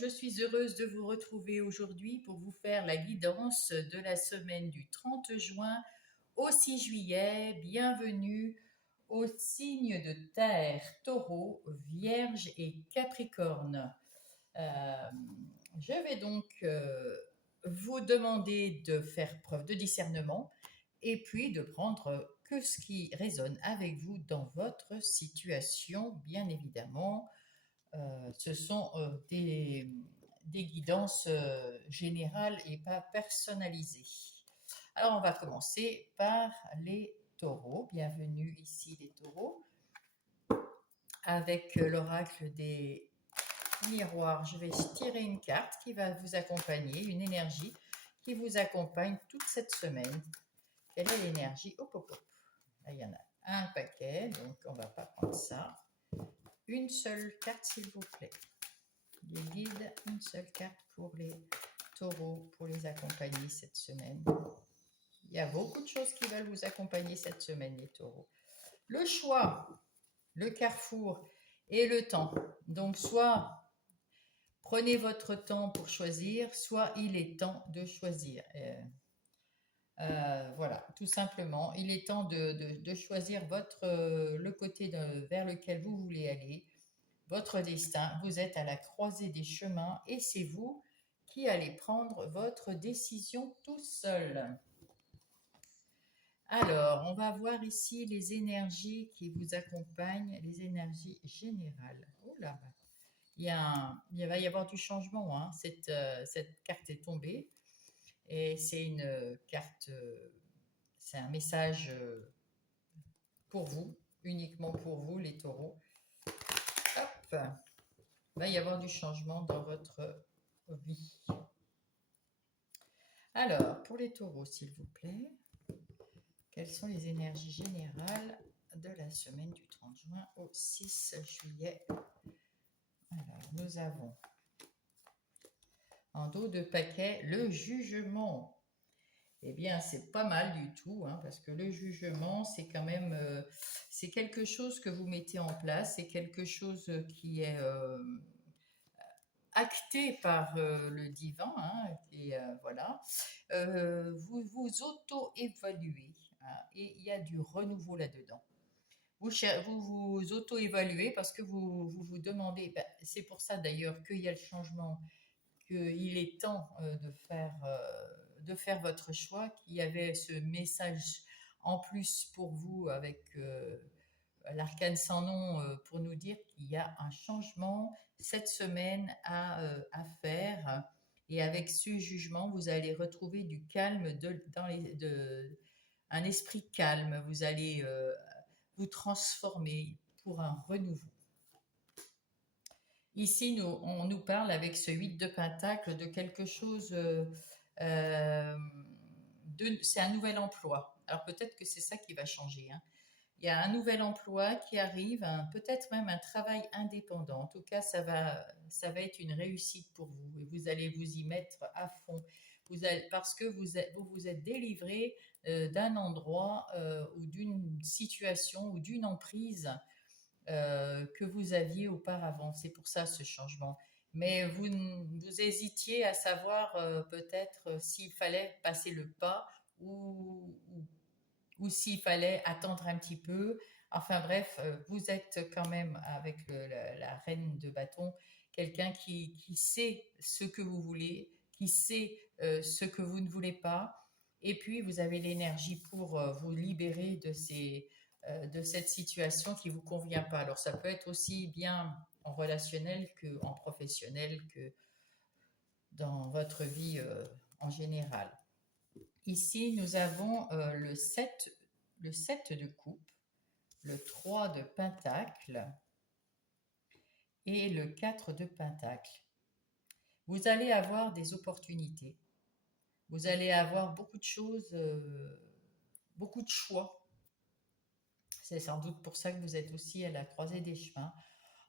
je suis heureuse de vous retrouver aujourd'hui pour vous faire la guidance de la semaine du 30 juin au 6 juillet. Bienvenue aux signes de terre, taureau, vierge et capricorne. Euh, je vais donc vous demander de faire preuve de discernement et puis de prendre que ce qui résonne avec vous dans votre situation, bien évidemment. Ce sont des guidances générales et pas personnalisées. Alors, on va commencer par les taureaux. Bienvenue ici, les taureaux. Avec l'oracle des miroirs, je vais tirer une carte qui va vous accompagner, une énergie qui vous accompagne toute cette semaine. Quelle est l'énergie? Hop, hop, hop. Là, il y en a un paquet, donc on ne va pas prendre ça. Une seule carte, s'il vous plaît. Les guides, une seule carte pour les taureaux, pour les accompagner cette semaine. Il y a beaucoup de choses qui veulent vous accompagner cette semaine, les taureaux. Le choix, le carrefour et le temps. Donc, soit prenez votre temps pour choisir, soit il est temps de choisir. Voilà, tout simplement. Il est temps de choisir le côté vers lequel vous voulez aller, votre destin. Vous êtes à la croisée des chemins et c'est vous qui allez prendre votre décision tout seul. Alors, on va voir ici les énergies qui vous accompagnent, les énergies générales. Oh là, il va y avoir du changement, hein. Cette carte est tombée et c'est une carte, c'est un message pour vous, uniquement pour vous, les taureaux. Hop, il va y avoir du changement dans votre vie. Alors, pour les taureaux, s'il vous plaît, quelles sont les énergies générales de la semaine du 30 juin au 6 juillet? Alors, nous avons en dos de paquet le jugement. Eh bien, c'est pas mal du tout, hein, parce que le jugement, c'est quand même, c'est quelque chose que vous mettez en place, c'est quelque chose qui est acté par le divin, hein, et voilà. Vous vous auto-évaluez, hein, et il y a du renouveau là-dedans. Vous vous auto-évaluez parce que vous demandez, ben, c'est pour ça d'ailleurs qu'il y a le changement, qu'il est temps de faire votre choix, qu'il y avait ce message en plus pour vous avec l'arcane sans nom pour nous dire qu'il y a un changement cette semaine à faire. Et avec ce jugement, vous allez retrouver du calme, un esprit calme. Vous allez vous transformer pour un renouveau. Ici, on nous parle avec ce 8 de Pentacle de quelque chose, euh, c'est un nouvel emploi. Alors peut-être que c'est ça qui va changer, hein. Il y a un nouvel emploi qui arrive, peut-être même un travail indépendant. En tout cas, ça va être une réussite pour vous et vous allez vous y mettre à fond. Parce que vous vous êtes délivré d'un endroit ou d'une situation ou d'une emprise que vous aviez auparavant. C'est pour ça ce changement. Mais vous hésitiez à savoir peut-être s'il fallait passer le pas ou s'il fallait attendre un petit peu. Enfin bref, vous êtes quand même avec la reine de bâton, quelqu'un qui sait ce que vous voulez, qui sait ce que vous ne voulez pas. Et puis, vous avez l'énergie pour vous libérer de cette situation qui ne vous convient pas. Alors, ça peut être aussi bien en relationnel qu'en professionnel que dans votre vie en général. Ici, nous avons le 7 de coupe, le 3 de pentacle et le 4 de pentacle. Vous allez avoir des opportunités. Vous allez avoir beaucoup de choses, beaucoup de choix. C'est sans doute pour ça que vous êtes aussi à la croisée des chemins.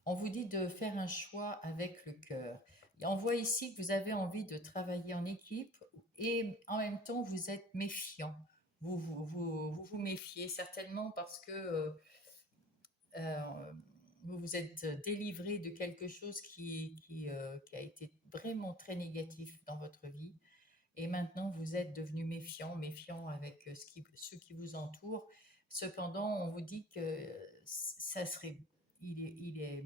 On vous dit de faire un choix avec le cœur. Et on voit ici que vous avez envie de travailler en équipe et en même temps vous êtes méfiant. Vous méfiez certainement parce que vous vous êtes délivré de quelque chose qui a été vraiment très négatif dans votre vie. Et maintenant, vous êtes devenu méfiant avec ceux qui vous entourent. Cependant, on vous dit que ça serait, il est,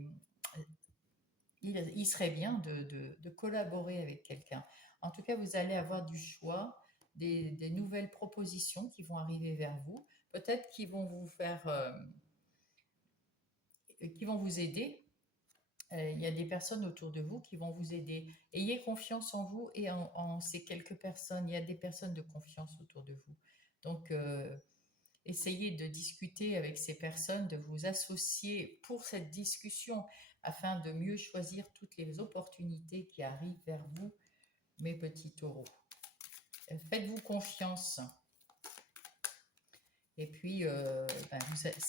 il serait bien de collaborer avec quelqu'un. En tout cas, vous allez avoir du choix, des nouvelles propositions qui vont arriver vers vous, peut-être qui vont vous faire, qui vont vous aider. Il y a des personnes autour de vous qui vont vous aider. Ayez confiance en vous et en ces quelques personnes. Il y a des personnes de confiance autour de vous. Donc, essayez de discuter avec ces personnes, de vous associer pour cette discussion afin de mieux choisir toutes les opportunités qui arrivent vers vous, mes petits taureaux. Faites-vous confiance. Et puis,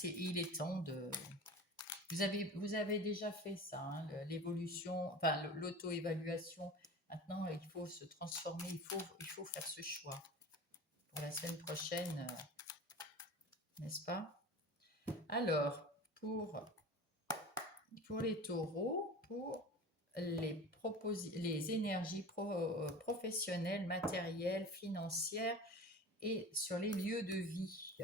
il est temps de... Vous avez déjà fait ça, hein, l'évolution, enfin l'auto-évaluation. Maintenant, il faut se transformer, il faut faire ce choix pour la semaine prochaine, n'est-ce pas? Alors, pour les taureaux, pour les énergies professionnelles, matérielles, financières et sur les lieux de vie.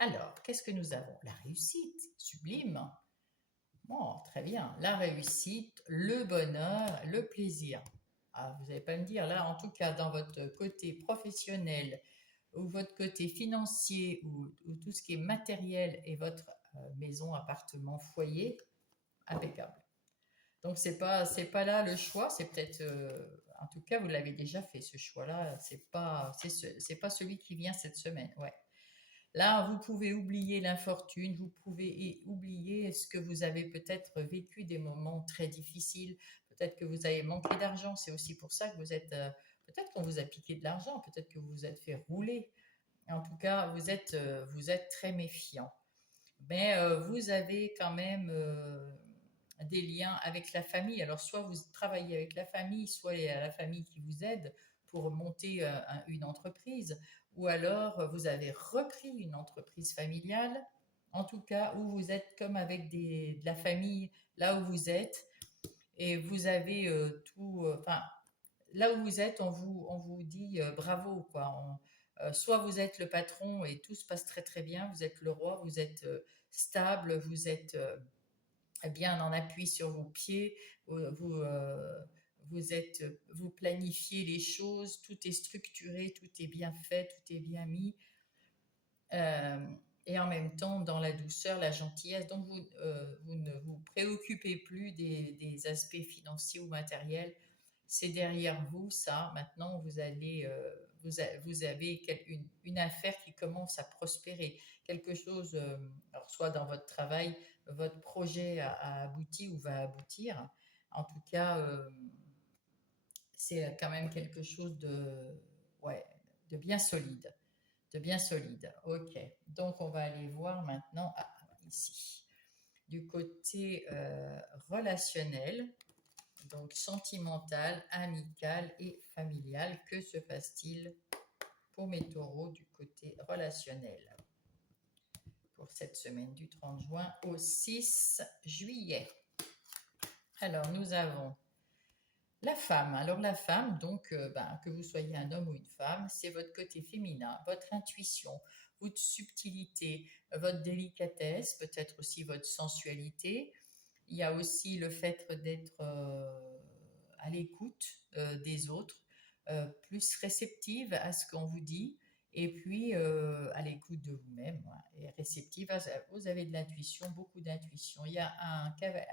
Alors, qu'est-ce que nous avons? La réussite, sublime. Bon, très bien. La réussite, le bonheur, le plaisir. Ah, vous n'allez pas me dire, là, en tout cas, dans votre côté professionnel ou votre côté financier ou tout ce qui est matériel et votre maison, appartement, foyer, impeccable. Donc, c'est pas là le choix, c'est peut-être, en tout cas, vous l'avez déjà fait, ce choix-là. C'est pas celui qui vient cette semaine, ouais. Là, vous pouvez oublier l'infortune, vous pouvez oublier ce que vous avez peut-être vécu des moments très difficiles, peut-être que vous avez manqué d'argent, c'est aussi pour ça que vous êtes, peut-être qu'on vous a piqué de l'argent, peut-être que vous vous êtes fait rouler. En tout cas, vous êtes très méfiant. Mais vous avez quand même des liens avec la famille. Alors, soit vous travaillez avec la famille, soit il y a la famille qui vous aide pour monter une entreprise, ou alors vous avez repris une entreprise familiale, en tout cas, où vous êtes comme avec de la famille là où vous êtes, et vous avez tout, enfin, là où vous êtes, on vous dit bravo, quoi. Soit vous êtes le patron et tout se passe très très bien, vous êtes le roi, vous êtes stable, vous êtes bien en appui sur vos pieds, vous, vous planifiez les choses, tout est structuré, tout est bien fait, tout est bien mis. Euh, et en même temps, dans la douceur, la gentillesse. Donc, vous ne vous préoccupez plus des aspects financiers ou matériels. C'est derrière vous, ça. Maintenant, vous allez, vous avez une affaire qui commence à prospérer. Quelque chose, alors soit dans votre travail, votre projet a abouti ou va aboutir. En tout cas, c'est quand même quelque chose ouais, de bien solide. De bien solide. Ok. Donc, on va aller voir maintenant ici. Du côté relationnel, donc sentimental, amical et familial. Que se passe-t-il pour mes taureaux du côté relationnel pour cette semaine du 30 juin au 6 juillet? Alors, nous avons la femme. Alors, la femme, donc, que vous soyez un homme ou une femme, c'est votre côté féminin, votre intuition, votre subtilité, votre délicatesse, peut-être aussi votre sensualité. Il y a aussi le fait d'être à l'écoute des autres, plus réceptive à ce qu'on vous dit, et puis à l'écoute de vous-même, et réceptive. Vous avez de l'intuition, beaucoup d'intuition. Il y a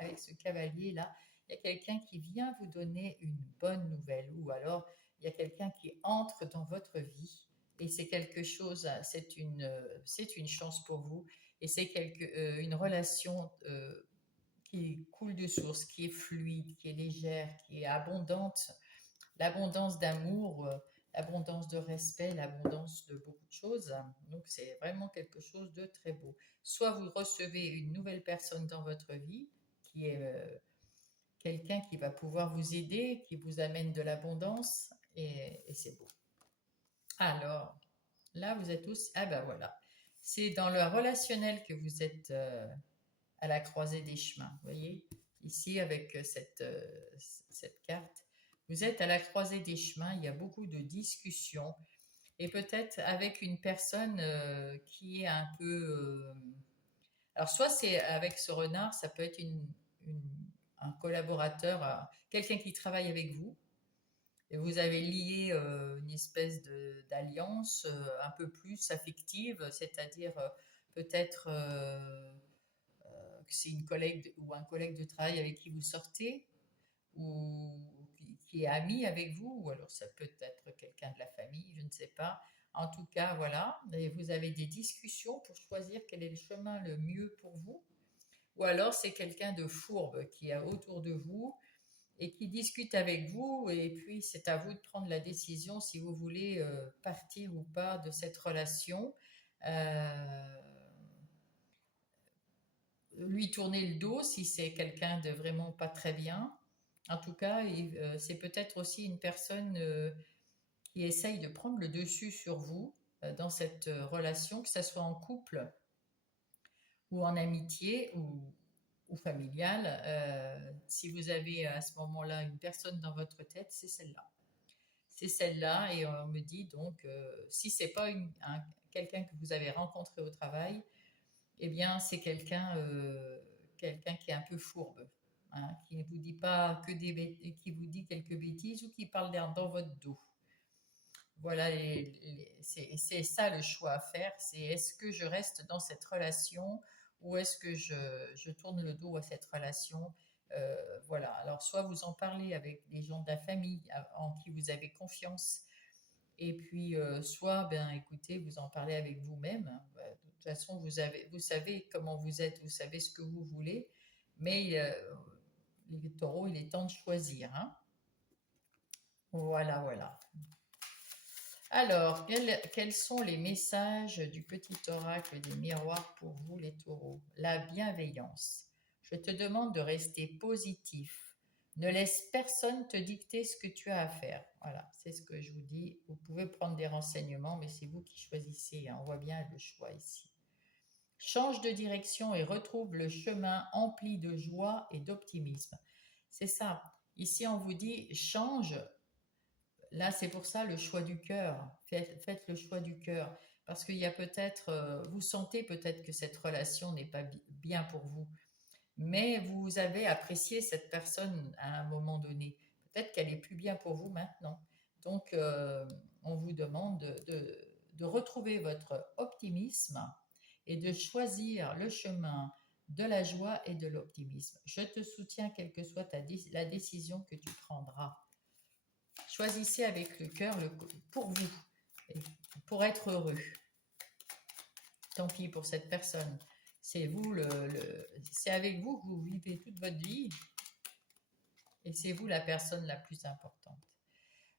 avec ce cavalier-là, il y a quelqu'un qui vient vous donner une bonne nouvelle, ou alors il y a quelqu'un qui entre dans votre vie, et c'est quelque chose, c'est une chance pour vous, et c'est une relation qui coule de source, qui est fluide, qui est légère, qui est abondante, l'abondance d'amour, l'abondance de respect, l'abondance de beaucoup de choses. Donc c'est vraiment quelque chose de très beau. Soit vous recevez une nouvelle personne dans votre vie, qui est quelqu'un qui va pouvoir vous aider, qui vous amène de l'abondance, et c'est beau. Alors, là vous êtes tous, ah ben voilà, c'est dans le relationnel que vous êtes à la croisée des chemins, vous voyez, ici avec cette carte. Vous êtes à la croisée des chemins, il y a beaucoup de discussions et peut-être avec une personne qui est un peu... alors soit c'est avec ce renard, ça peut être un collaborateur, quelqu'un qui travaille avec vous, et vous avez lié une espèce d'alliance un peu plus affective, c'est-à-dire peut-être que c'est une collègue ou un collègue de travail avec qui vous sortez, ou qui est ami avec vous, ou alors ça peut être quelqu'un de la famille, je ne sais pas. En tout cas, voilà, et vous avez des discussions pour choisir quel est le chemin le mieux pour vous, ou alors c'est quelqu'un de fourbe qui est autour de vous et qui discute avec vous, et puis c'est à vous de prendre la décision si vous voulez partir ou pas de cette relation. Euh, Lui tourner le dos si c'est quelqu'un de vraiment pas très bien. En tout cas, c'est peut-être aussi une personne qui essaye de prendre le dessus sur vous dans cette relation, que ce soit en couple ou en amitié ou familiale. Si vous avez à ce moment-là une personne dans votre tête, c'est celle-là. C'est celle-là, et on me dit donc, si c'est pas quelqu'un que vous avez rencontré au travail, eh bien c'est quelqu'un qui est un peu fourbe, hein, qui ne vous dit pas que qui vous dit quelques bêtises ou qui parle dans votre dos. Voilà, c'est ça le choix à faire, c'est est-ce que je reste dans cette relation ou est-ce que je tourne le dos à cette relation. Voilà, alors soit vous en parlez avec les gens de la famille en qui vous avez confiance, et puis soit, ben écoutez, vous en parlez avec vous-même. De toute façon, vous savez comment vous êtes, vous savez ce que vous voulez, mais les taureaux, il est temps de choisir, hein. Voilà, voilà. Alors, quels sont les messages du petit oracle des miroirs pour vous, les taureaux? La bienveillance. Je te demande de rester positif. Ne laisse personne te dicter ce que tu as à faire. Voilà, c'est ce que je vous dis. Vous pouvez prendre des renseignements, mais c'est vous qui choisissez, hein. On voit bien le choix ici. Change de direction et retrouve le chemin empli de joie et d'optimisme. C'est ça. Ici, on vous dit change. Là, c'est pour ça le choix du cœur. Faites le choix du cœur. Parce qu'il y a peut-être, vous sentez peut-être que cette relation n'est pas bien pour vous, mais vous avez apprécié cette personne à un moment donné. Peut-être qu'elle est plus bien pour vous maintenant. Donc, on vous demande de retrouver votre optimisme et de choisir le chemin de la joie et de l'optimisme. Je te soutiens, quelle que soit la décision que tu prendras. Choisissez avec le cœur pour vous, pour être heureux. Tant pis pour cette personne. C'est vous c'est avec vous que vous vivez toute votre vie, et c'est vous la personne la plus importante.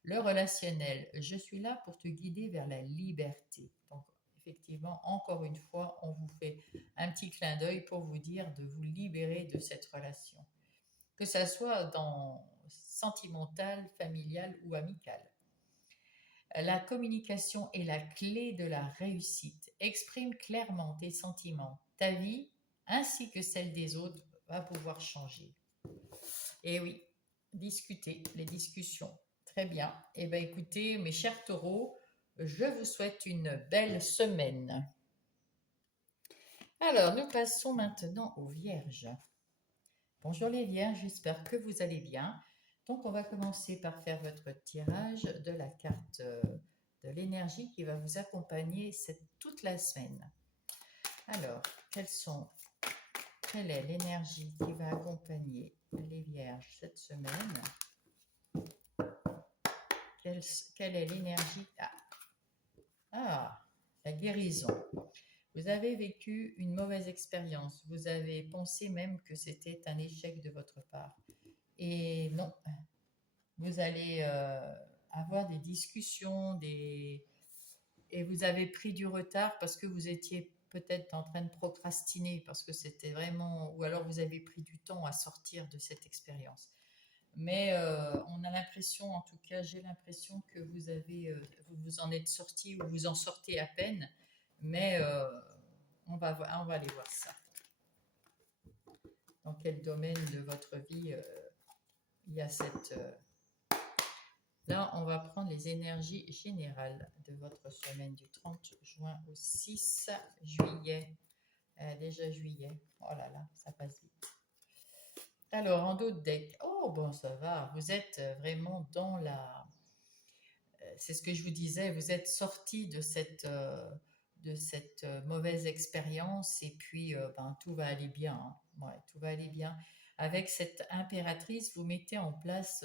Le relationnel, je suis là pour te guider vers la liberté. Donc, effectivement, encore une fois, on vous fait un petit clin d'œil pour vous dire de vous libérer de cette relation, que ça soit dans sentimental, familial ou amical. La communication est la clé de la réussite. Exprime clairement tes sentiments. Ta vie, ainsi que celle des autres, va pouvoir changer. Et oui, discuter, les discussions. Très bien. Eh bien, écoutez, mes chers taureaux, je vous souhaite une belle semaine. Alors, nous passons maintenant aux vierges. Bonjour les vierges, j'espère que vous allez bien. Donc, on va commencer par faire votre tirage de la carte de l'énergie qui va vous accompagner toute la semaine. Alors, quelle est l'énergie qui va accompagner les vierges cette semaine? Quelle est l'énergie? La guérison. Vous avez vécu une mauvaise expérience. Vous avez pensé même que c'était un échec de votre part. Et non, vous allez avoir des discussions, et vous avez pris du retard parce que vous étiez peut-être en train de procrastiner, parce que c'était vraiment, ou alors vous avez pris du temps à sortir de cette expérience. Mais on a l'impression, en tout cas j'ai l'impression que vous vous en êtes sorti, ou vous en sortez à peine, mais on va aller voir ça. Dans quel domaine de votre vie il y a cette... Là, on va prendre les énergies générales de votre semaine du 30 juin au 6 juillet. Déjà juillet. Oh là là, ça passe vite. Alors, en d'autres decks. Oh, bon, ça va. Vous êtes vraiment dans la... C'est ce que je vous disais, vous êtes sorti de cette mauvaise expérience et puis ben, tout va aller bien. Hein. Ouais, tout va aller bien. Avec cette impératrice, vous mettez en place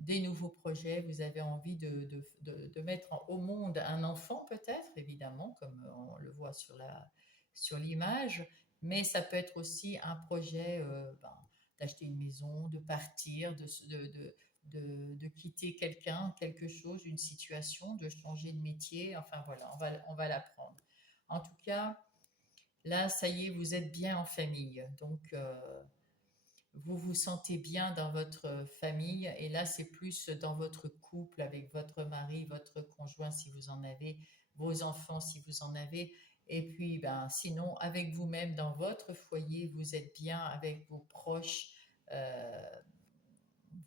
des nouveaux projets. Vous avez envie de mettre au monde un enfant, peut-être, évidemment, comme on le voit sur l'image. Mais ça peut être aussi un projet ben, d'acheter une maison, de partir, de quitter quelqu'un, quelque chose, une situation, de changer de métier. Enfin voilà, on va l'apprendre. En tout cas, là, ça y est, vous êtes bien en famille. Donc, vous vous sentez bien dans votre famille. Et là, c'est plus dans votre couple, avec votre mari, votre conjoint, si vous en avez, vos enfants, si vous en avez. Et puis, ben, sinon, avec vous-même, dans votre foyer, vous êtes bien avec vos proches, euh,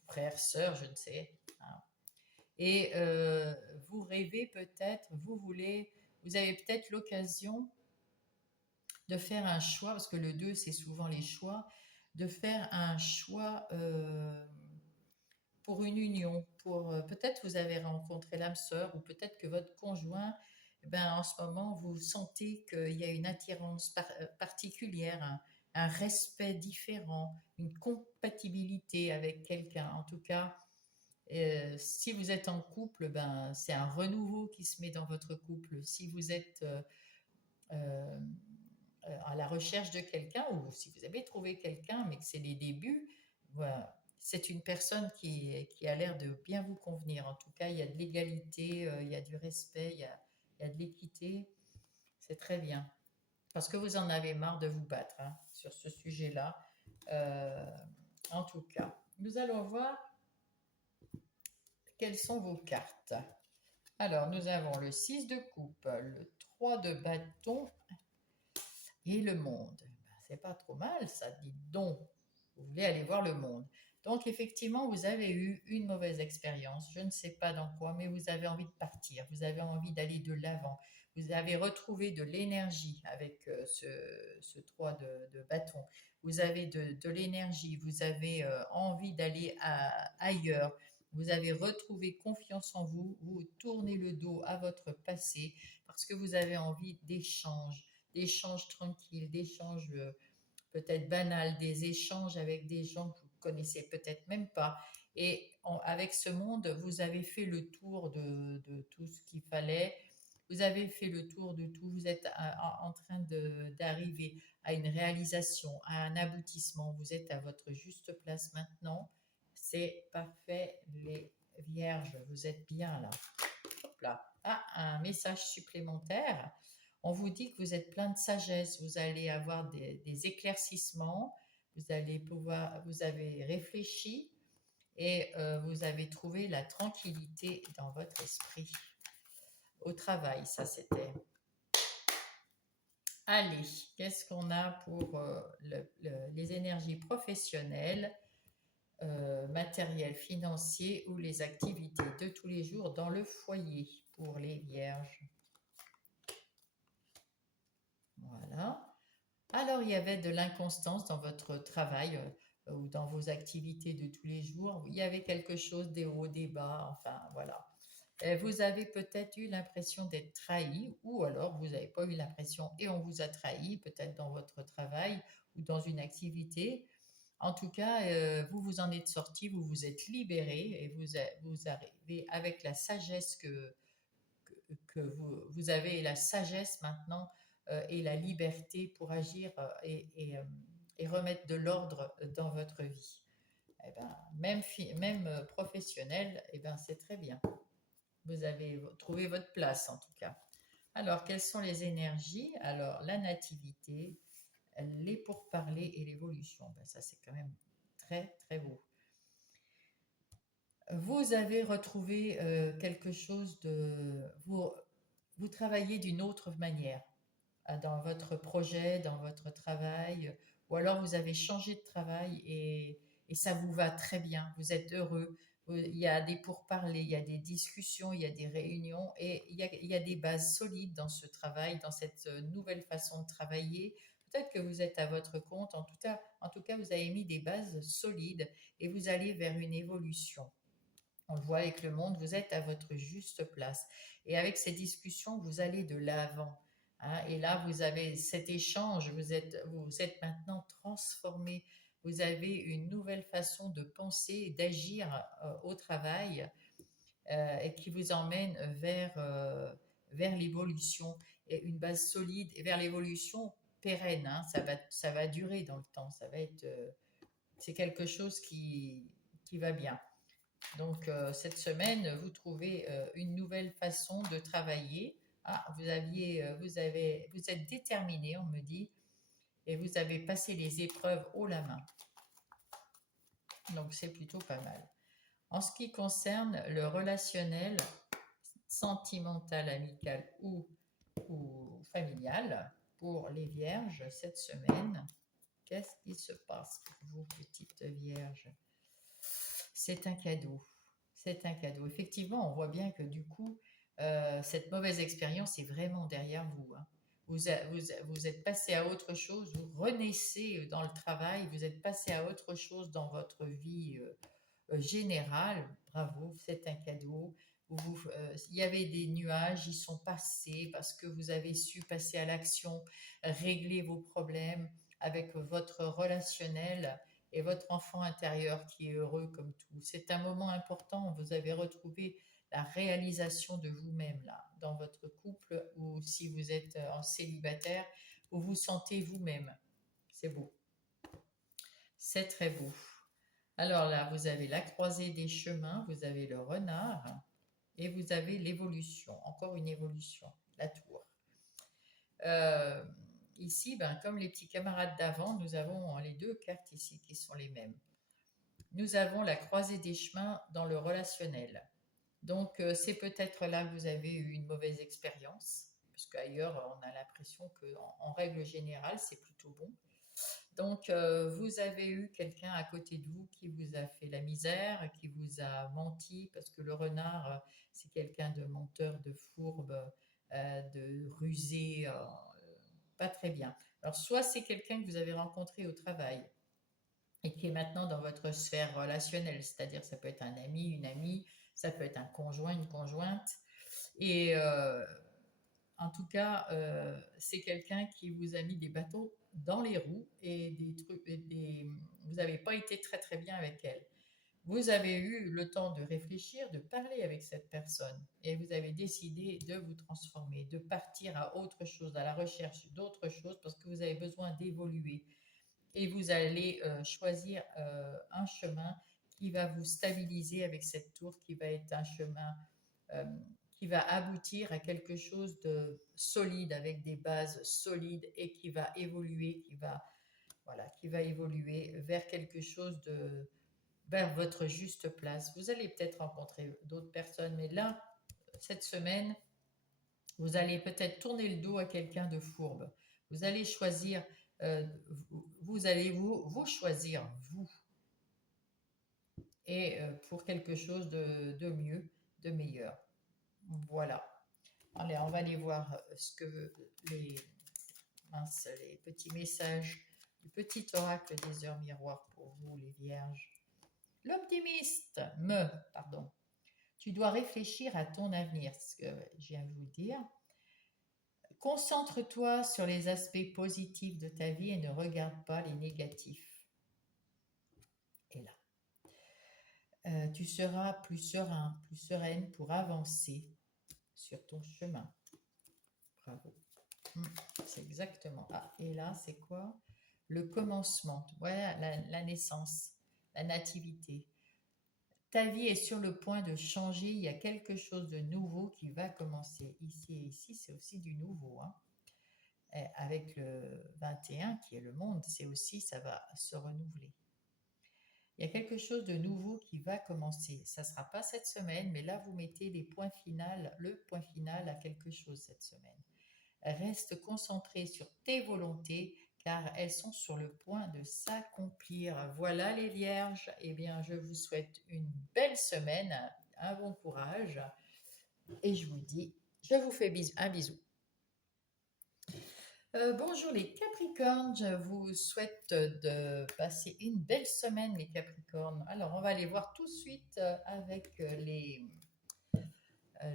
frères, sœurs, je ne sais. Hein. Et vous rêvez peut-être, vous avez peut-être l'occasion de faire un choix, parce que le 2 c'est souvent les choix, de faire un choix pour une union. Pour peut-être vous avez rencontré l'âme sœur, ou peut-être que votre conjoint, ben, en ce moment, vous sentez qu'il y a une attirance particulière, un respect différent, une compatibilité avec quelqu'un. En tout cas, si vous êtes en couple, ben, c'est un renouveau qui se met dans votre couple. Si vous êtes euh, à la recherche de quelqu'un, ou si vous avez trouvé quelqu'un, mais que c'est les débuts, voilà, c'est une personne qui a l'air de bien vous convenir. En tout cas, il y a de l'égalité, il y a du respect, il y a de l'équité. C'est très bien. Parce que vous en avez marre de vous battre hein, sur ce sujet-là. Euh, en tout cas, nous allons voir quelles sont vos cartes. Alors, nous avons le 6 de coupe, le 3 de bâton et le monde. Ben, c'est pas trop mal, ça dit donc. Vous voulez aller voir le monde. Donc, effectivement, vous avez eu une mauvaise expérience. Je ne sais pas dans quoi, mais vous avez envie de partir. Vous avez envie d'aller de l'avant. Vous avez retrouvé de l'énergie avec ce 3 de bâton. Vous avez de l'énergie. Vous avez envie d'aller ailleurs. Vous avez retrouvé confiance en vous. Vous tournez le dos à votre passé parce que vous avez envie d'échanges tranquilles, d'échanges peut-être banals, des échanges avec des gens que vous connaissez peut-être même pas. Et avec ce monde, vous avez fait le tour de tout ce qu'il fallait. Vous avez fait le tour de tout. Vous êtes en train d'arriver à une réalisation, à un aboutissement. Vous êtes à votre juste place maintenant. C'est parfait, les vierges. Vous êtes bien là. Hop là. Ah, un message supplémentaire. On vous dit que vous êtes plein de sagesse, vous allez avoir des éclaircissements, vous avez réfléchi et vous avez trouvé la tranquillité dans votre esprit. Au travail, ça c'était. Allez, qu'est-ce qu'on a pour les énergies professionnelles, matérielles, financières ou les activités de tous les jours dans le foyer pour les vierges? Voilà. Alors, il y avait de l'inconstance dans votre travail ou dans vos activités de tous les jours. Il y avait quelque chose, des hauts, des bas, enfin voilà. Vous avez peut-être eu l'impression d'être trahi ou alors vous n'avez pas eu l'impression et on vous a trahi, peut-être dans votre travail ou dans une activité. En tout cas, vous vous en êtes sorti, vous vous êtes libéré et vous arrivez avec la sagesse que vous avez la sagesse maintenant et la liberté pour agir et remettre de l'ordre dans votre vie. Eh ben, même professionnel, eh ben, c'est très bien. Vous avez trouvé votre place en tout cas. Alors, quelles sont les énergies? Alors, la nativité, les pourparlers et l'évolution. Ben, ça, c'est quand même très, très beau. Vous avez retrouvé quelque chose de... vous travaillez d'une autre manière dans votre projet, dans votre travail, ou alors vous avez changé de travail et ça vous va très bien, vous êtes heureux. Il y a des pourparlers, il y a des discussions, il y a des réunions et il y a des bases solides dans ce travail, dans cette nouvelle façon de travailler. Peut-être que vous êtes à votre compte, en tout cas, vous avez mis des bases solides et vous allez vers une évolution. On le voit avec le monde, vous êtes à votre juste place. Et avec ces discussions, vous allez de l'avant. Hein. Et là, vous avez cet échange, vous êtes maintenant transformé. Vous avez une nouvelle façon de penser et d'agir au travail et qui vous emmène vers l'évolution et une base solide et vers l'évolution pérenne. Hein. Ça va durer dans le temps. C'est quelque chose qui va bien. Donc, cette semaine, vous trouvez une nouvelle façon de travailler. Ah, vous êtes déterminé, on me dit, et vous avez passé les épreuves haut la main. Donc, c'est plutôt pas mal. En ce qui concerne le relationnel, sentimental, amical ou familial, pour les vierges, cette semaine, qu'est-ce qui se passe pour vous, petites vierges? C'est un cadeau. C'est un cadeau. Effectivement, on voit bien que du coup, cette mauvaise expérience est vraiment derrière vous. Hein. Vous êtes passé à autre chose, vous renaissez dans le travail, vous êtes passé à autre chose dans votre vie générale. Bravo, c'est un cadeau. Il y avait des nuages, ils sont passés parce que vous avez su passer à l'action, régler vos problèmes avec votre relationnel et votre enfant intérieur qui est heureux comme tout. C'est un moment important, vous avez retrouvé la réalisation de vous-même là, dans votre couple ou si vous êtes en célibataire, vous vous sentez vous-même. C'est beau. C'est très beau. Alors là, vous avez la croisée des chemins, vous avez le renard et vous avez l'évolution, encore une évolution, la tour. Ici, comme les petits camarades d'avant, nous avons les deux cartes ici qui sont les mêmes. Nous avons la croisée des chemins dans le relationnel. Donc, c'est peut-être là que vous avez eu une mauvaise expérience, puisque ailleurs, on a l'impression qu'en règle générale, c'est plutôt bon. Donc, vous avez eu quelqu'un à côté de vous qui vous a fait la misère, qui vous a menti, parce que le renard, c'est quelqu'un de menteur, de fourbe, de rusé, pas très bien. Alors, soit c'est quelqu'un que vous avez rencontré au travail et qui est maintenant dans votre sphère relationnelle, c'est-à-dire ça peut être un ami, une amie, ça peut être un conjoint, une conjointe, et en tout cas, c'est quelqu'un qui vous a mis des bâtons dans les roues et vous n'avez pas été très très bien avec elle. Vous avez eu le temps de réfléchir, de parler avec cette personne et vous avez décidé de vous transformer, de partir à autre chose, à la recherche d'autre chose parce que vous avez besoin d'évoluer. Et vous allez choisir un chemin qui va vous stabiliser avec cette tour, qui va être un chemin euh, qui va aboutir à quelque chose de solide, avec des bases solides et qui va évoluer, qui va évoluer vers quelque chose vers votre juste place. Vous allez peut-être rencontrer d'autres personnes, mais là, cette semaine, vous allez peut-être tourner le dos à quelqu'un de fourbe. Vous allez choisir, vous allez vous choisir, vous, et pour quelque chose de mieux, de meilleur. Voilà. Allez, on va aller voir ce que les petits messages du petit oracle des heures miroirs pour vous, les vierges. L'optimiste, pardon. Tu dois réfléchir à ton avenir, c'est ce que je viens de vous dire. Concentre-toi sur les aspects positifs de ta vie et ne regarde pas les négatifs. Et là, tu seras plus serein, plus sereine pour avancer sur ton chemin. Bravo. C'est exactement. Ah, et là, c'est quoi? Le commencement. Voilà la naissance, la nativité. Ta vie est sur le point de changer. Il y a quelque chose de nouveau qui va commencer. Ici et ici, c'est aussi du nouveau. Hein. Avec le 21, qui est le monde, c'est aussi, ça va se renouveler. Il y a quelque chose de nouveau qui va commencer. Ça ne sera pas cette semaine, mais là, vous mettez le point final à quelque chose cette semaine. Reste concentré sur tes volontés, car elles sont sur le point de s'accomplir. Voilà les vierges, eh bien je vous souhaite une belle semaine, un bon courage, et je vous fais un bisou. Bonjour les Capricornes, je vous souhaite de passer une belle semaine les Capricornes. Alors on va aller voir tout de suite avec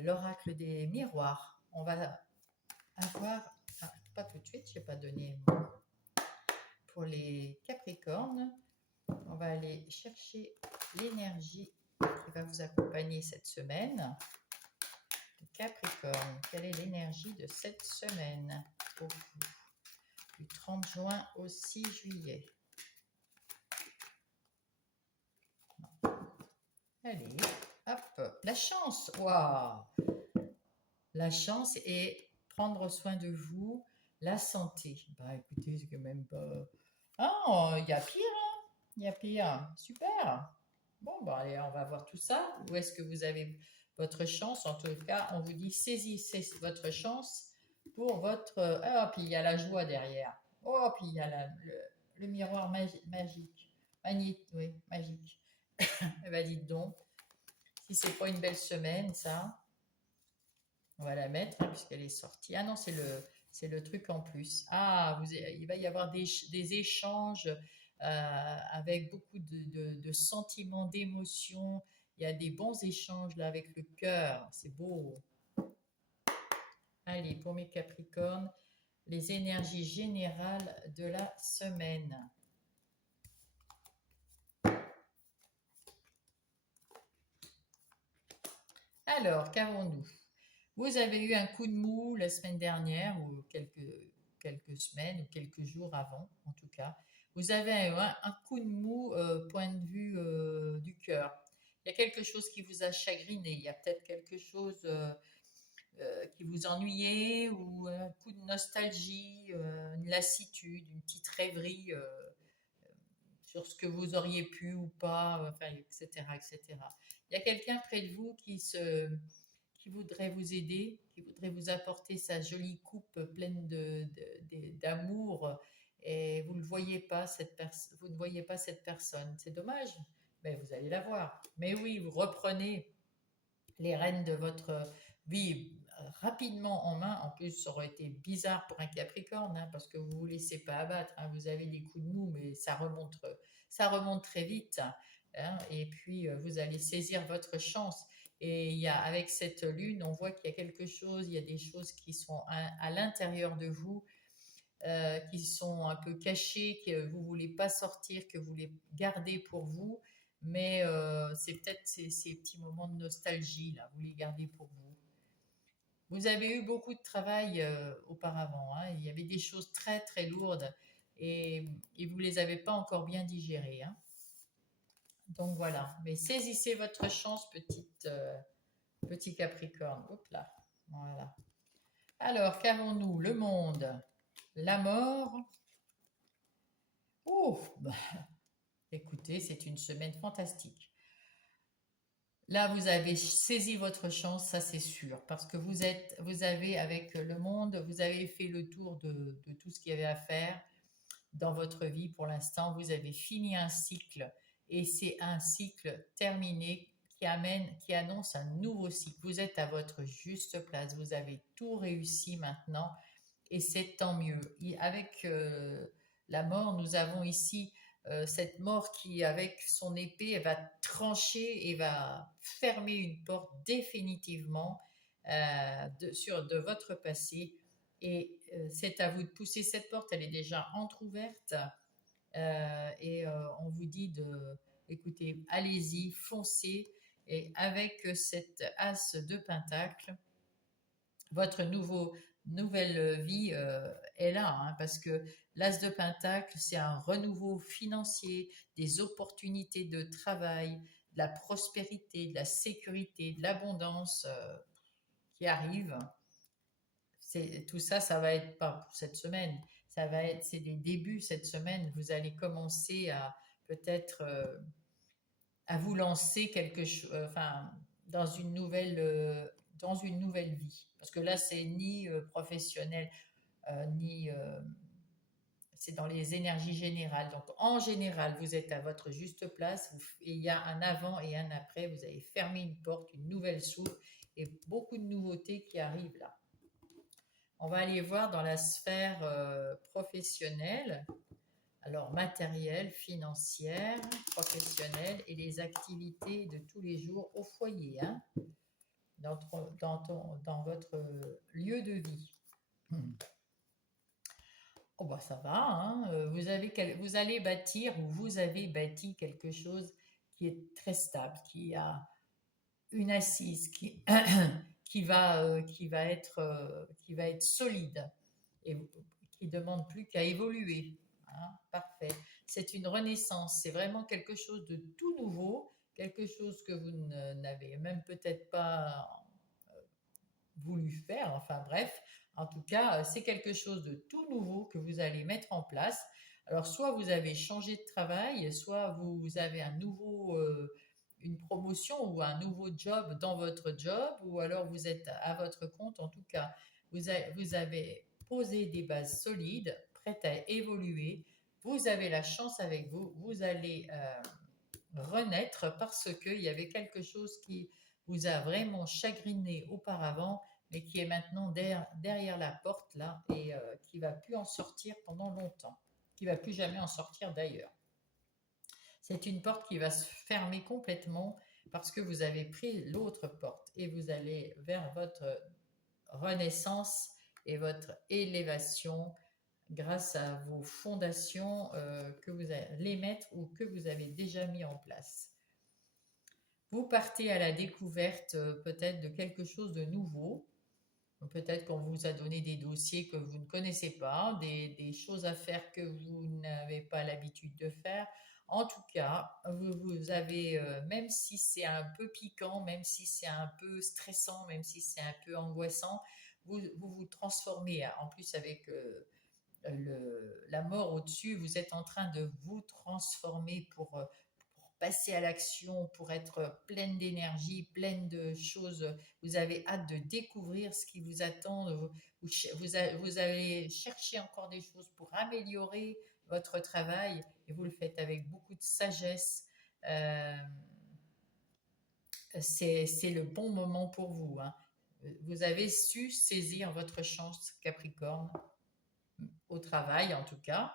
l'oracle des miroirs. On va avoir, pas tout de suite, je n'ai pas donné pour les Capricornes. On va aller chercher l'énergie qui va vous accompagner cette semaine. Capricorne, quelle est l'énergie de cette semaine pour vous, du 30 juin au 6 juillet? Allez, hop, la chance, waouh! La chance est prendre soin de vous, la santé. Bah écoutez, c'est quand même pas... Ah, il y a pire, hein? Il y a pire, super! Bon, bah allez, on va voir tout ça. Où est-ce que vous avez votre chance? En tout cas, on vous dit saisissez votre chance pour votre... Ah, puis il y a la joie derrière. Oh, puis il y a le miroir magique. Oui, magique. Eh ben, dites donc, si c'est pas une belle semaine, ça, on va la mettre, hein, puisqu'elle est sortie. Ah non, c'est le truc en plus. Ah, il va y avoir des échanges avec beaucoup de sentiments, d'émotions. Il y a des bons échanges là avec le cœur. C'est beau. Allez, pour mes Capricornes, les énergies générales de la semaine. Alors, qu'avons-nous? Vous avez eu un coup de mou la semaine dernière ou quelques semaines ou quelques jours avant, en tout cas. Vous avez eu un coup de mou point de vue du cœur. Il y a quelque chose qui vous a chagriné. Il y a peut-être quelque chose qui vous ennuyait ou un coup de nostalgie, une lassitude, une petite rêverie sur ce que vous auriez pu ou pas, enfin, etc., etc. Il y a quelqu'un près de vous qui voudrait vous aider, qui voudrait vous apporter sa jolie coupe pleine d'amour, et vous ne voyez pas vous ne voyez pas cette personne. C'est dommage, mais vous allez la voir. Mais oui, vous reprenez les rênes de votre vie rapidement en main. En plus, ça aurait été bizarre pour un Capricorne, hein, parce que vous ne vous laissez pas abattre, hein. Vous avez des coups de mou, mais ça remonte très vite, hein. Et puis, vous allez saisir votre chance. Et avec cette lune, on voit qu'il y a quelque chose, il y a des choses qui sont à l'intérieur de vous, qui sont un peu cachées, que vous ne voulez pas sortir, que vous voulez garder pour vous. Mais c'est peut-être ces petits moments de nostalgie, là, vous les gardez pour vous. Vous avez eu beaucoup de travail auparavant, hein. Il y avait des choses très très lourdes et vous ne les avez pas encore bien digérées, hein. Donc voilà, mais saisissez votre chance, petit Capricorne. Hop là, voilà. Alors, qu'avons-nous? Le monde, la mort. Oh, bah, écoutez, c'est une semaine fantastique. Là, vous avez saisi votre chance, ça c'est sûr, parce que vous avez avec le monde, vous avez fait le tour de tout ce qu'il y avait à faire dans votre vie pour l'instant. Vous avez fini un cycle et c'est un cycle terminé qui annonce un nouveau cycle. Vous êtes à votre juste place, vous avez tout réussi maintenant et c'est tant mieux. Avec la mort, nous avons ici cette mort qui, avec son épée, elle va trancher et va fermer une porte définitivement de votre passé. Et c'est à vous de pousser cette porte, elle est déjà entr'ouverte. On vous dit écoutez, allez-y, foncez. Et avec cette as de pentacle, votre nouvelle vie est là, hein, parce que l'as de pentacle, c'est un renouveau financier, des opportunités de travail, de la prospérité, de la sécurité, de l'abondance qui arrive. Tout ça, ça va être pas pour cette semaine. C'est des débuts cette semaine. Vous allez commencer à peut-être à vous lancer quelque chose, enfin, dans une nouvelle vie. Parce que là, c'est ni professionnel, ni c'est dans les énergies générales. Donc, en général, vous êtes à votre juste place et il y a un avant et un après. Vous avez fermé une porte, une nouvelle s'ouvre et beaucoup de nouveautés qui arrivent là. On va aller voir dans la sphère professionnelle, alors matérielle, financière, professionnelle et les activités de tous les jours au foyer, hein, dans votre lieu de vie. Oh bah ça va, hein. Vous allez bâtir ou vous avez bâti quelque chose qui est très stable, qui a une assise, qui va être solide et qui demande plus qu'à évoluer. Hein. Parfait. C'est une renaissance. C'est vraiment quelque chose de tout nouveau, quelque chose que vous n'avez même peut-être pas voulu faire. Enfin bref, en tout cas, c'est quelque chose de tout nouveau que vous allez mettre en place. Alors, soit vous avez changé de travail, soit vous avez une promotion ou un nouveau job dans votre job, ou alors vous êtes à votre compte. En tout cas, vous avez posé des bases solides, prêtes à évoluer. Vous avez la chance avec vous. Vous allez renaître parce qu'il y avait quelque chose qui vous a vraiment chagriné auparavant, mais qui est maintenant derrière la porte là et qui va plus en sortir pendant longtemps, qui va plus jamais en sortir d'ailleurs. C'est une porte qui va se fermer complètement parce que vous avez pris l'autre porte et vous allez vers votre renaissance et votre élévation grâce à vos fondations que vous allez mettre ou que vous avez déjà mis en place. Vous partez à la découverte peut-être de quelque chose de nouveau. Peut-être qu'on vous a donné des dossiers que vous ne connaissez pas, des choses à faire que vous n'avez pas l'habitude de faire. En tout cas, vous avez, même si c'est un peu piquant, même si c'est un peu stressant, même si c'est un peu angoissant, vous transformez. En plus, avec la mort au-dessus, vous êtes en train de vous transformer pour passer à l'action, pour être pleine d'énergie, pleine de choses. Vous avez hâte de découvrir ce qui vous attend. Vous allez chercher encore des choses pour améliorer votre travail et vous le faites avec beaucoup de sagesse. Euh, c'est le bon moment pour vous. Hein. Vous avez su saisir votre chance, Capricorne, au travail en tout cas.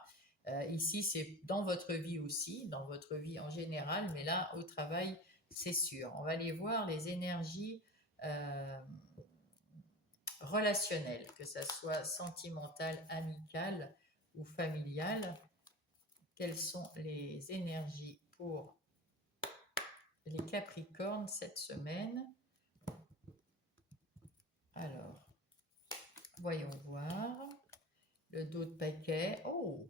Ici, c'est dans votre vie aussi, dans votre vie en général, mais là, au travail, c'est sûr. On va aller voir les énergies euh, relationnelles, que ce soit sentimentale, amicale ou familiale. Quelles sont les énergies pour les Capricornes cette semaine? Alors, voyons voir. Le dos de paquet. Oh,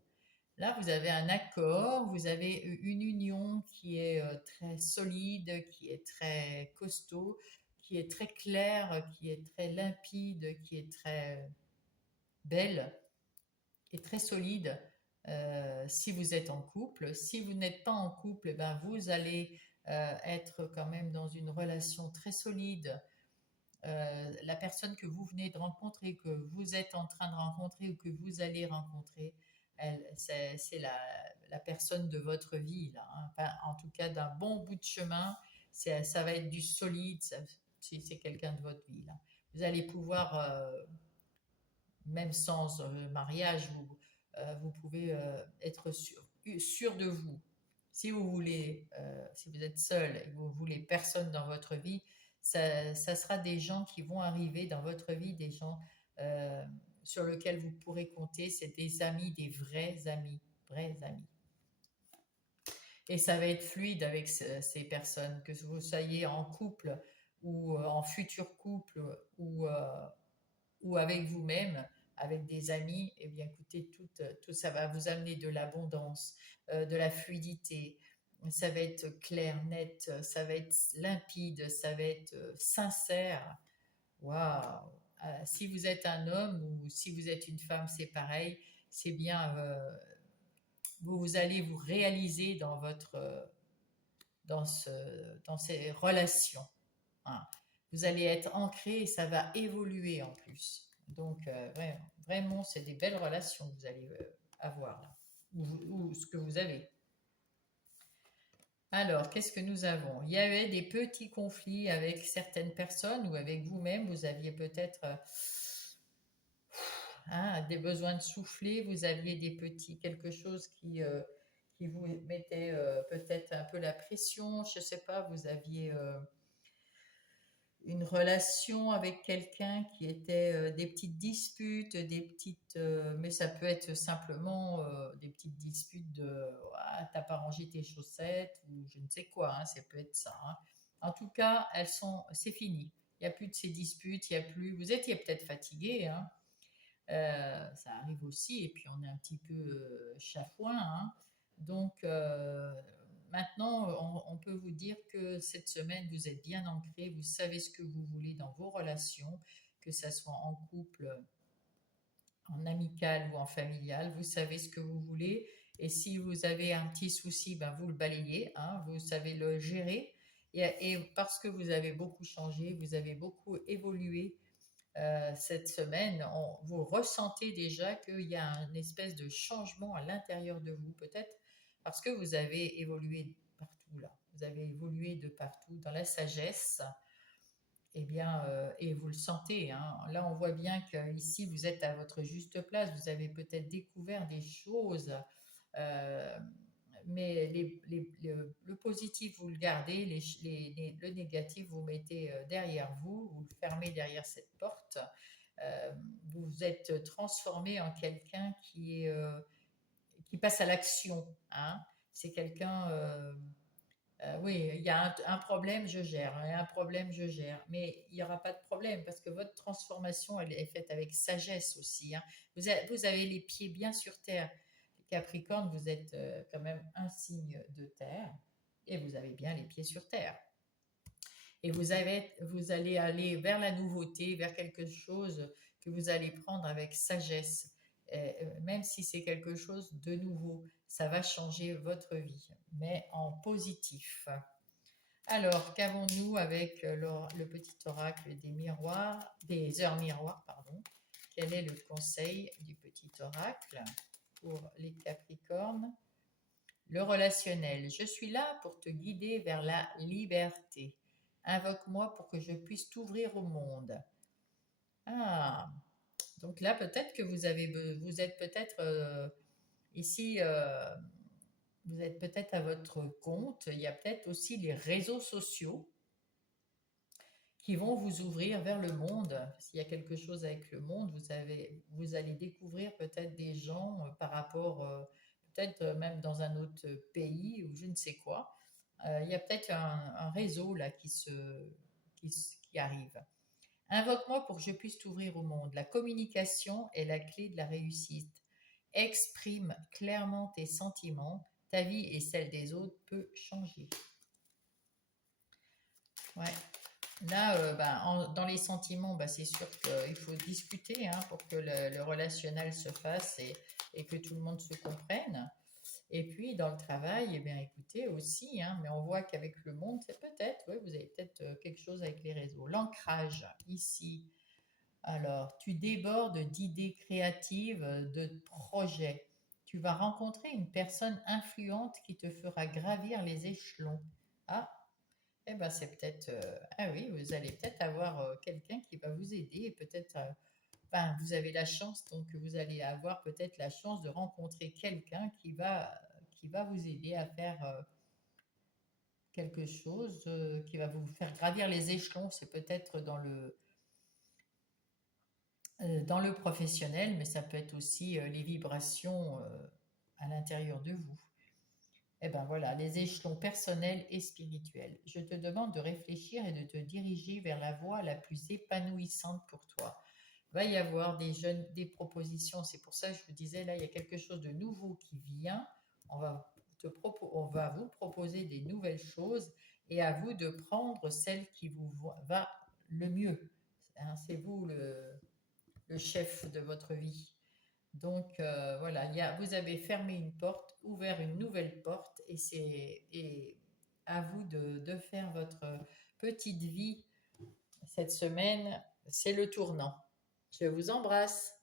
là, vous avez un accord, vous avez une union qui est très solide, qui est très costaud, qui est très claire, qui est très limpide, qui est très belle et très solide. Si vous êtes en couple, si vous n'êtes pas en couple, eh ben vous allez être quand même dans une relation très solide. La personne que vous venez de rencontrer, que vous êtes en train de rencontrer ou que vous allez rencontrer, c'est la personne de votre vie, là, hein. Enfin, en tout cas, d'un bon bout de chemin, ça va être du solide, si c'est quelqu'un de votre vie. Là. Vous allez pouvoir, même sans mariage, vous pouvez être sûr de vous. Si vous voulez, si vous êtes seul et que vous voulez personne dans votre vie, ça sera des gens qui vont arriver dans votre vie, des gens sur lesquels vous pourrez compter. C'est des amis, des vrais amis, vrais amis. Et ça va être fluide avec ces personnes, que vous soyez en couple ou en futur couple ou avec vous-même, avec des amis. Eh bien, écoutez, tout ça va vous amener de l'abondance, de la fluidité. Ça va être clair, net, ça va être limpide, ça va être sincère. Waouh! Si vous êtes un homme ou si vous êtes une femme, c'est pareil. C'est bien, vous allez vous réaliser dans ces relations. Hein. Vous allez être ancré et ça va évoluer en plus. Donc, vraiment, c'est des belles relations que vous allez avoir là, ou ce que vous avez. Alors, qu'est-ce que nous avons? Il y avait des petits conflits avec certaines personnes ou avec vous-même. Vous aviez peut-être des besoins de souffler. Vous aviez des petits quelque chose qui vous mettait peut-être un peu la pression. Je ne sais pas, vous aviez une relation avec quelqu'un qui était des petites disputes, mais ça peut être simplement des petites disputes de t'as pas rangé tes chaussettes ou je ne sais quoi, hein, ça peut être ça. Hein. En tout cas, c'est fini. Il n'y a plus de ces disputes, il y a plus. Vous étiez peut-être fatigué, hein, ça arrive aussi, et puis on est un petit peu chafouin. Hein. Donc maintenant, on peut vous dire que cette semaine, vous êtes bien ancré, vous savez ce que vous voulez dans vos relations, que ce soit en couple, en amical ou en familial, vous savez ce que vous voulez. Et si vous avez un petit souci, ben vous le balayez, hein, vous savez le gérer. Et parce que vous avez beaucoup changé, vous avez beaucoup évolué, cette semaine, vous ressentez déjà qu'il y a une espèce de changement à l'intérieur de vous, peut-être parce que vous avez évolué partout là. Vous avez évolué de partout dans la sagesse, eh bien, et vous le sentez. Hein. Là, on voit bien qu'ici, vous êtes à votre juste place. Vous avez peut-être découvert des choses, euh, mais le positif, vous le gardez, le négatif, vous mettez derrière vous, vous le fermez derrière cette porte. Vous vous êtes transformé en quelqu'un qui passe à l'action. Hein. C'est quelqu'un, oui, il y a un problème, je gère, il y a un problème, je gère. Mais il n'y aura pas de problème parce que votre transformation, elle est faite avec sagesse aussi. Hein. Vous avez les pieds bien sur terre. Capricorne, vous êtes quand même un signe de terre et vous avez bien les pieds sur terre. Et vous allez aller vers la nouveauté, vers quelque chose que vous allez prendre avec sagesse. Même si c'est quelque chose de nouveau, ça va changer votre vie, mais en positif. Alors, qu'avons-nous avec le petit oracle des heures miroirs, pardon. Quel est le conseil du petit oracle pour les Capricornes? Le relationnel. Je suis là pour te guider vers la liberté. Invoque-moi pour que je puisse t'ouvrir au monde. Ah, donc là, peut-être que vous êtes peut-être ici, vous êtes peut-être à votre compte. Il y a peut-être aussi les réseaux sociaux qui vont vous ouvrir vers le monde. S'il y a quelque chose avec le monde, vous allez découvrir peut-être des gens par rapport, peut-être même dans un autre pays ou je ne sais quoi. Il y a peut-être un réseau là qui arrive. Invoque-moi pour que je puisse t'ouvrir au monde. La communication est la clé de la réussite. Exprime clairement tes sentiments. Ta vie et celle des autres peut changer. Ouais. Là, dans les sentiments, c'est sûr qu'il faut discuter hein, pour que le relationnel se fasse et que tout le monde se comprenne. Et puis dans le travail, eh bien écoutez aussi, hein, mais on voit qu'avec le monde, c'est peut-être, ouais, vous avez peut-être quelque chose avec les réseaux. L'ancrage, ici. Alors, tu débordes d'idées créatives, de projets. Tu vas rencontrer une personne influente qui te fera gravir les échelons. Ah, eh ben c'est peut-être, ah oui, vous allez peut-être avoir quelqu'un qui va vous aider et peut-être, vous avez la chance, donc vous allez avoir peut-être la chance de rencontrer quelqu'un qui va vous aider à faire quelque chose, qui va vous faire gravir les échelons. C'est peut-être dans le professionnel, mais ça peut être aussi les vibrations à l'intérieur de vous. Eh bien voilà, les échelons personnels et spirituels. Je te demande de réfléchir et de te diriger vers la voie la plus épanouissante pour toi. Il va y avoir des propositions, c'est pour ça que je vous disais, là, il y a quelque chose de nouveau qui vient. On va, on va vous proposer des nouvelles choses et à vous de prendre celle qui vous va le mieux. Hein, c'est vous le chef de votre vie. Donc voilà, vous avez fermé une porte, ouvert une nouvelle porte et à vous de faire votre petite vie cette semaine. C'est le tournant. Je vous embrasse.